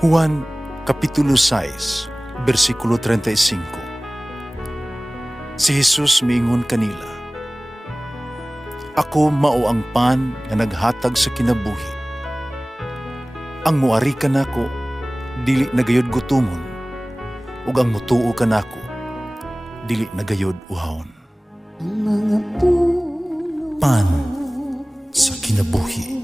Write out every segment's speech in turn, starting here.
Juan Kapitulo 6, versikulo 35. Si Jesus miingon kanila, "Ako mao ang pan nga naghatag sa kinabuhi. Ang muari kanako dili nagayod gutumon, ug ang mutuo kanako dili nagayod uhawon." Ang mga puno Pan sa kinabuhi.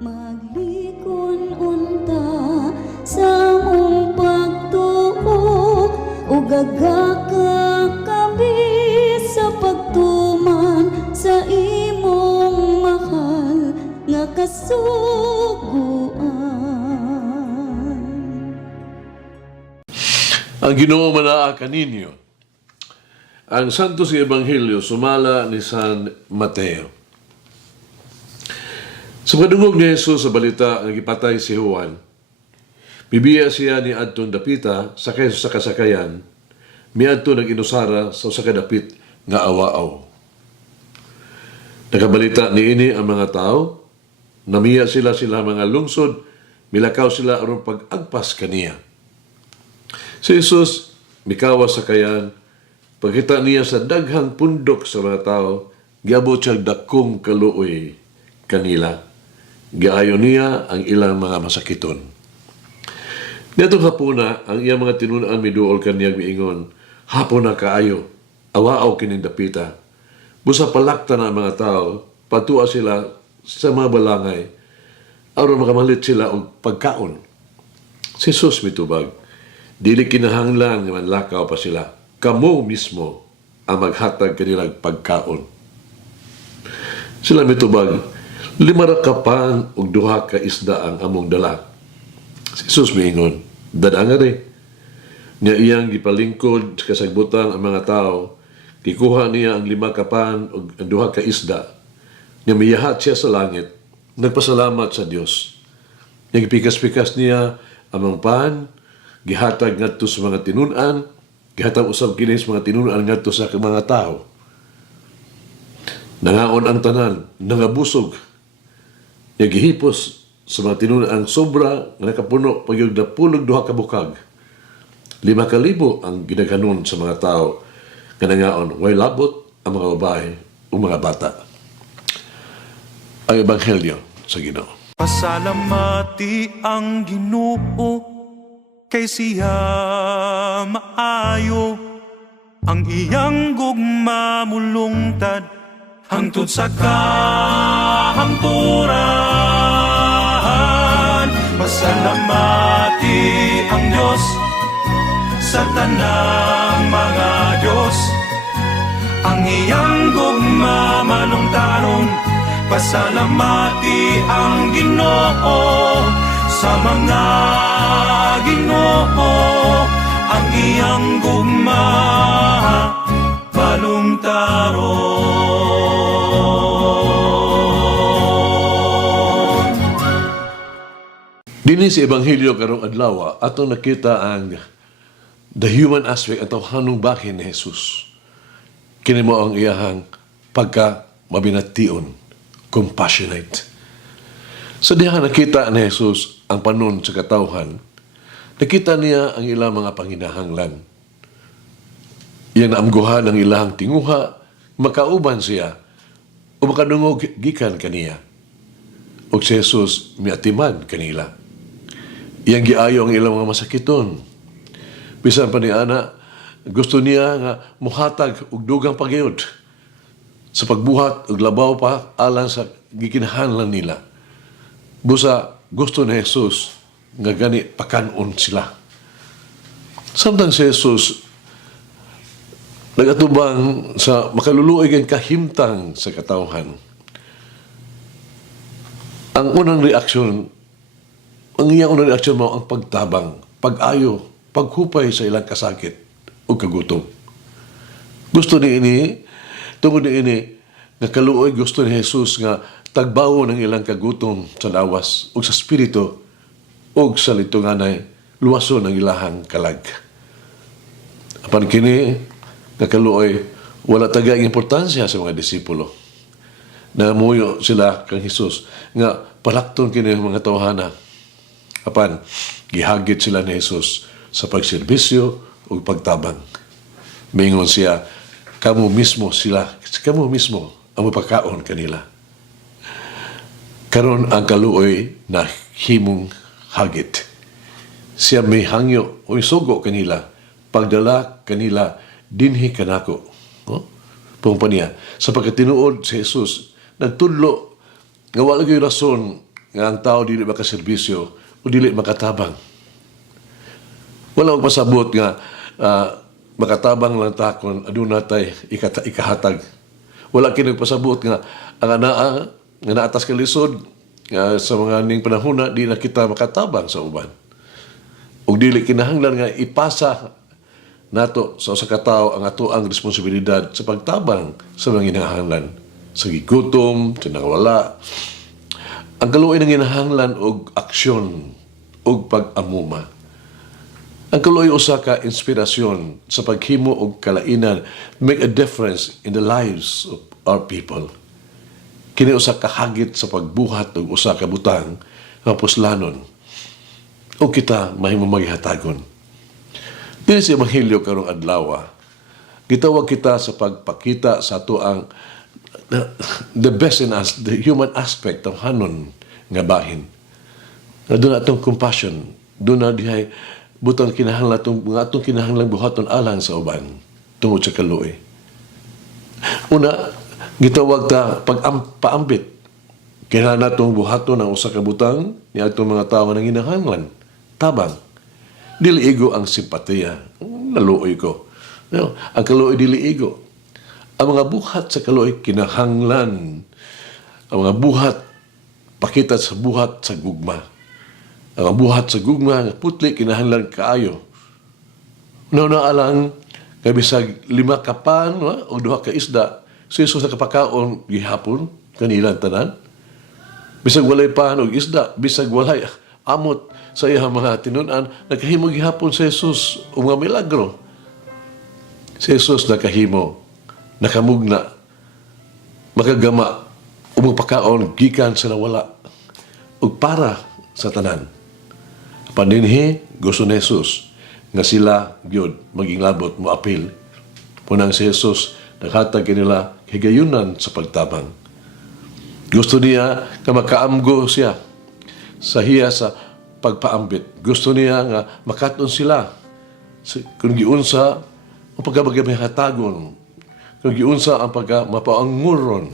maglikon unta sa mong pagtuo ug gagakabi sa pagtuman sa imong mahal nga kasuguan. Ang Ginoo manaa kaninyo. Ang Santos Ebanghelyo sumala ni San Mateo. Sa kadungog ni Jesus sa balita nga gipatay si Juan, bibiya siya ni adtong dapita sakay sa kasakayan, miadto nag-inusara sa usa ka dapit nga awaaw. Nakabalita niini ang mga tao, namiya sila mga lungsod, milakaw sila aron pag-agpas kaniya. Si Jesus mikawas sa kayan, pagkita niya sa daghang pundok sa mga tao, giabot siya dakong kaluoy kanila. Giayo niya ang ilang mga masakiton. Nitong hapuna, ang iyang mga tinunan miduol kaniyang miingon, "Hapon na kaayo, awaaw kining dapita." Busa palakta na ang mga tao, patua sila sa mga balangay, aron makamalit sila og pagkaon. Si Jesus mitubag, "Dili kinahanglan nga manlakaw pa sila. Kamo mismo ang maghatag kanilang pagkaon." Sila mitubag, 5 ra ka pan ug 2 ka isda ang among dala. Si Jesus miingon, "Dada nga rin." Niya iyang gipalingkod sa kasagbutan ang mga tao, kikuha niya ang 5 ka pan ug 2 ka isda. Niya miyahat siya sa langit, nagpasalamat sa Dios. Niya gipikas-pikas niya among pan, gihatag ngadto sa mga tinunan, gihatag usab kini sa mga tinunan ngadto sa mga tao. Nangaon ang tanan, nangabusog. Niya gihipos sa mga tinunan ang sobra nga nakapuno pagyud 12 ka bukag. 5,000 ang ginaganon sa mga tao nga nangaon, way labot ang mga babae o mga bata. Ang Ebanghelyo sa Ginoo. Pasalamati ang Ginoo kay siya maayo, ang iyang gugma mulungtad hangtod sa kahangturan. Pasalamati ang Diyos sa tanang mga Diyos, ang iyang gugma malungtaron. Pasalamati ang Ginoo sa mga Ginoo, ang iyang gugma balungtaron. Dinhi sa Ebanghelyo karong adlaw atong nakita ang the human aspect atau hanung bahin ni Jesus. Kini mo ang iyahang pagka mabination, compassionate. Sa diha nakita ni Jesus ang panon sa katawhan, nakita niya ang ilang mga panginahanglan. Iyang naamguhan ang ilang tinguha, makauban siya o makadungog gikan kaniya. O si Jesus miatiman kanila. Iyang giayo ang ilang mga masakiton. Bisan pa ni ana, gusto niya nga muhatag og dugang pagyud sa pagbuhat og labaw pa alang sa gikinahanglan nila. Busa gusto ni Jesus nga gani pakanon sila. Samtang si Jesus nagatubang sa makaluluoy kang kahimtang sa katawhan. Ang unang reaksyon, ang iyang unang reaksyon mo ang pagtabang, pag-ayo, paghupay sa ilang kasakit o kagutom. Gusto ni ini, tungod ni ini, nga kaluoy gusto ni Jesus nga tagbawo ng ilang kagutom sa lawas o sa spirito o sa litunganay luwason ng ilahang kalag. Apan kini, nga kaluoy, wala tagaing importansya sa mga disipulo. Namuyo sila kang Jesus nga palakton kini mga tawhana. Apan, gihagit sila ni Jesus sa pagserbisyo o pagtabang. Mingon siya, kamu mismo ang mapakaon kanila. Karon ang kaluoy na himong hagit. Siya may hangyo o sugo kanila, pagdala kanila dinhi kanako. No? Pungpa niya, sa pagkatinuod si Jesus, nagtudlo nga wala gyud rason nga ang tao dili makaserbisyo o dili makatabang. Wala og pasabot nga makatabang lang ta kung aduna tay ikahatag. Wala kini pasabot nga ang anaa nga naatas ka lisod sa mga ning panahona di na kita makatabang sa uban. Ug dili kinahanglan nga ipasa nato sa usa ka tawo ang ato ang responsibilidad sa pagtabang sa mga kinahanglan sa gigutom, sa nangawala. Ang kaluoy ng kinahanglan og aksyon og pag-amuma. Ang kaluoy usa ka inspirasyon sa paghimo og kalainan, make a difference in the lives of our people. Kini usa ka hagit sa pagbuhat og usa ka butang nga puslanon o kita mahimo maghatagon. Dili sa Ebanghelyo karong adlaw, gitawag kita sa pagpakita sa ato ang the best in us, the human aspect of hanon nga bahin. Na doon atong compassion, doon na dihay butang kinahanglan atong kinahanglan buhaton alang sa uban tungod sa kaluoy. Una, gitawag ta paambit. Kinahanglan natong buhaton ang usa ka butang ni atong mga tawo nang kinahanglan. Tabang. Dili ego ang simpatiya. Naluoy ko. No, ang kaluoy dili ego. Ang mga buhat sa kaluoy kinahanglan. Ang mga buhat pakita sa buhat sa gugma. Ang mga buhat sa gugma nga putli kinahanglan kaayo. Na alang nga bisag 5 ka pan o 2 ka isda, si Jesus na kapakaon gihapon kanilang tanan. Bisag walay pan o isda, bisag walay amot sa iyang mga tinunan, nakahimo gihapon si Jesus o mga milagro. Si Jesus nakahimo, nakamugna, makagama, umupakaon, gikan sa nawala, o para sa tanan. Paninhi, gusto ni Jesus, nga sila, gyud maging labot mo apil. Punang si Jesus, naghatag kanila higayunan sa pagtabang. Gusto niya nga makaamgo siya sa hiya sa pagpaambit. Gusto niya nga makaton sila kung giunsa ang pagkabagay-hatagon, kung giunsa ang pagmapaanguron.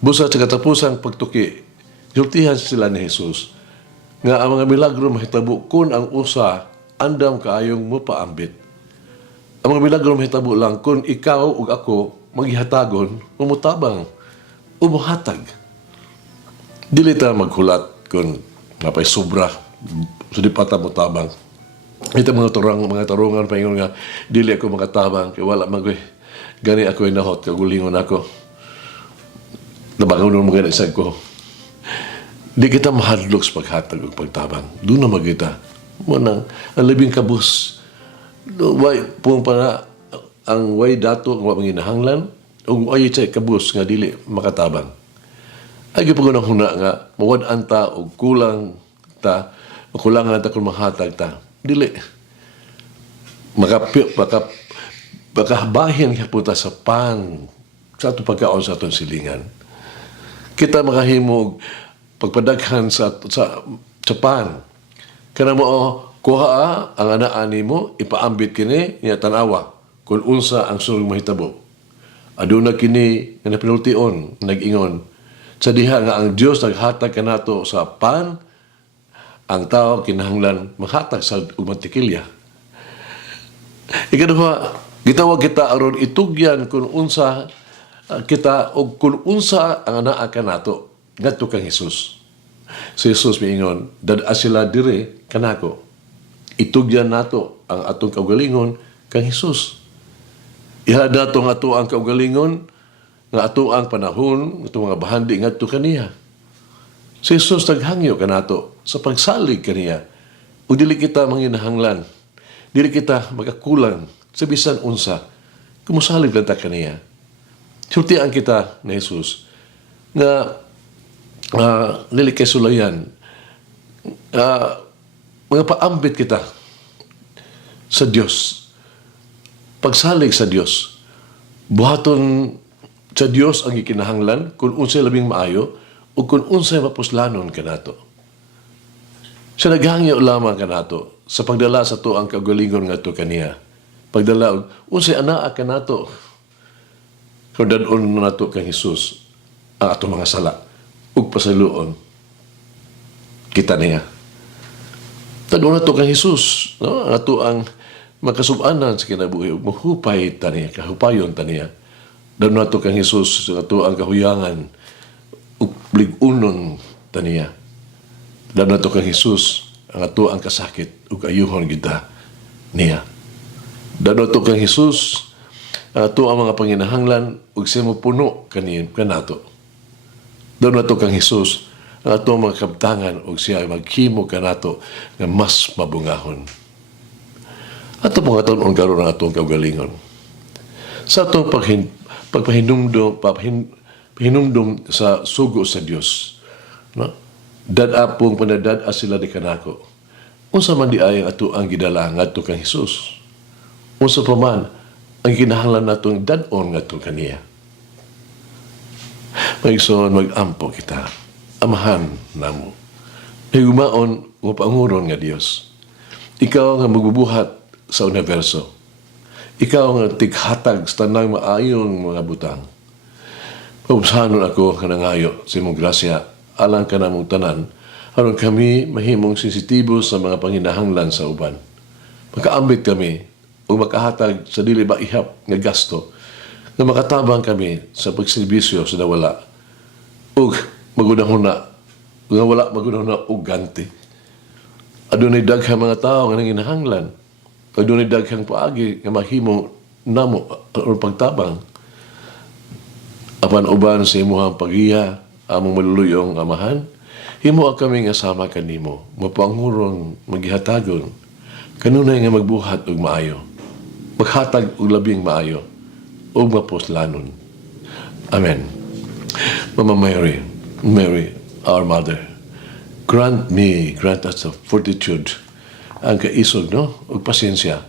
Busa sa katapusang pagtuki, gultihan sila ni Jesus nga ang mga milagro mahitabo kung ang usa andam kaayong mupaambit. Ang mga milagro mahitabo lang kung ikaw ug ako maghihatagon, umutabang, umuhatag. Dili ta maghulat kung napay sobra so di pa ta mutabang. Ito mga tarungan paingon nga dili ako makatabang kay wala magoy gani ako inahot kagulingon ako. Nabangon mo gani sa ko. Di kita mahadlok sa paghatag ug pagtabang. Doon na magita. Munang ang labing kabus. Way pung para ang way dato nga manginahanglan ug ay chay kabus nga dili makatabang. Ay gipugon ang huna nga mawad-an ta og kulang ta o kulangan ta kung mahatag ta. Dili. Makabahin ka punta sa pan sa atong pagkaon sa atong silingan. Kita makahimog pagpadaghan sa pan. Kana mo kuha ang anaan nimo ipaambit kini niya tanawa kung unsa ang sulong mahitabo. Aduna kini nga napinultion nag-ingon sa diha nga ang Dios naghatag kanato sa pan, ang tao kinahanglan maghatag sa mantikilya. Ikaduha, gitawag kita aron itugyan kung unsa kita o kung unsa ang anaa kanato ngadto kang Hesus. Si Jesus miingon, dad-a sila dire kanako. Itugyan nato ang atong kaugalingon kang Hesus. Ihada nato ang ato ang kaugalingon nga ato ang panahon, ato mga bahandi ngadto kaniya. Si Jesus naghangyo kanato sa pagsalig kaniya. O dili kita manginahanglan, dili kita magakulang sa bisan unsa, kumusalig lang ta kaniya. Sultian kita ni Jesus na dili kay sulayan mga paambit kita sa Dios. Pagsalig sa Dios. Buhaton sa Dios ang ikinahanglan kung unsay labing maayo o kung unsay mapuslanon kanato. Siya naghangyo lamang kanato sa pagdala sa to ang kaugalingon nga to kaniya. Pagdala og unsay anaa kanato. Kung dadon nato kang Hesus ang ato mga sala ug pasaluon kita niya. Dadon nato kang Hesus, no? Ang ato ang makasub-anan sa kinabuhi ug mahupay taniya, kahupayon taniya. Dadon nato kang Hesus ang ato ang kahuyangan ug lig-unon taniya. Dadon nato kang Hesus ang ato ang kasakit ug ayuhon kita niya. Dadon nato kang Hesus ato ang mga panginahanglan ug siya mo puno kanato. Doon nato kang Hesus ang ato ang mga kabtangan ug siya ay maghimo kanato nga mas mabungahon. Ato pong aton karon ang atong kaugalingon. Sa atong pagpahinumdum sa sugo sa Dios, no? Dad-a pong panadad sila di kanako. Unsa man di ay ato ang gidala ngadto kang Hesus. Unsa pa man ang kinahanglan natong dad-on ngadto kaniya. Maigsoon mag-ampo kita. Amahan namo. Higumaon mo panguron nga Dios. Ikaw nga magbubuhat sa universo. Ikaw nga tighatag sa tanang maayong mga butang. Paubsahanon ako nga nangayo sa imong grasya alang ka namong tanan aron kami mahimong sensitibo sa mga panginahanglan sa uban. Makaambit kami o makahatag sa dili ba ihap nga gasto na makatabang kami sa pagserbisyo sa nawala ug magunahuna nga wala magunahuna og ganti. Adunay daghang mga tao nga nanginahanglan. Adunay daghang paagi nga mahimo namo o pagtabang. Apan uban sa imuhang pagiya among maluluyong amahan, himo kami nga sama kanimo, mapanguron, maghihatagon, kanunay nga magbuhat og maayo, maghatag og labing maayo, ug mapuslanon. Amen. Mama Mary, our Mother, grant us the fortitude, ang kaisog, no? Ug pasensya,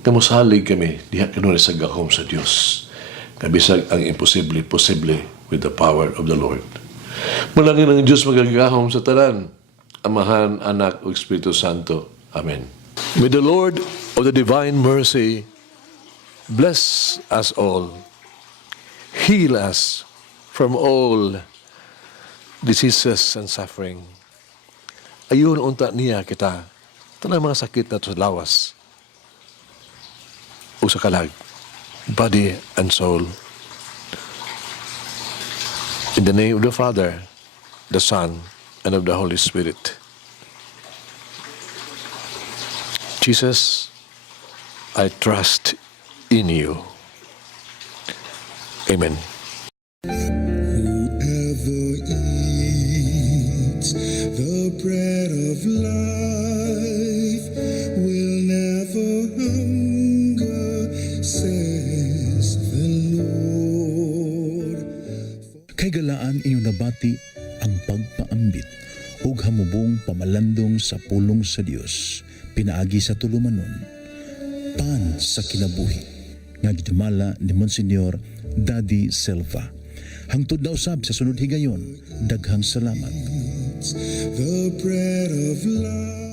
na mosalig kami diha kanunay sa gahom sa Dios. Kabisag ang imposible, posible with the power of the Lord. Malangin ang Diyos magagahom sa tanan, Amahan, Anak, o Espiritu Santo. Amen. May the Lord of the divine mercy bless us all, heal us from all diseases and suffering. Ayun unta niya kita, tanang mga sakit na sa lawas o sa kalag, body and soul. In the name of the Father, the Son, and of the Holy Spirit. Jesus, I trust in you. Amen. Whoever eats the bread of life will never hunger, says the Lord. Kay galaan inyong nabati ang pagpaambit ug hamubong pamalandong sa pulong sa Dios pinaagi sa tulumanon pan sa kinabuhi nga gidumala ni Monsignor Daddy Silva. Hangtod na usab sa sunod higayon, daghang salamat. The bread of life.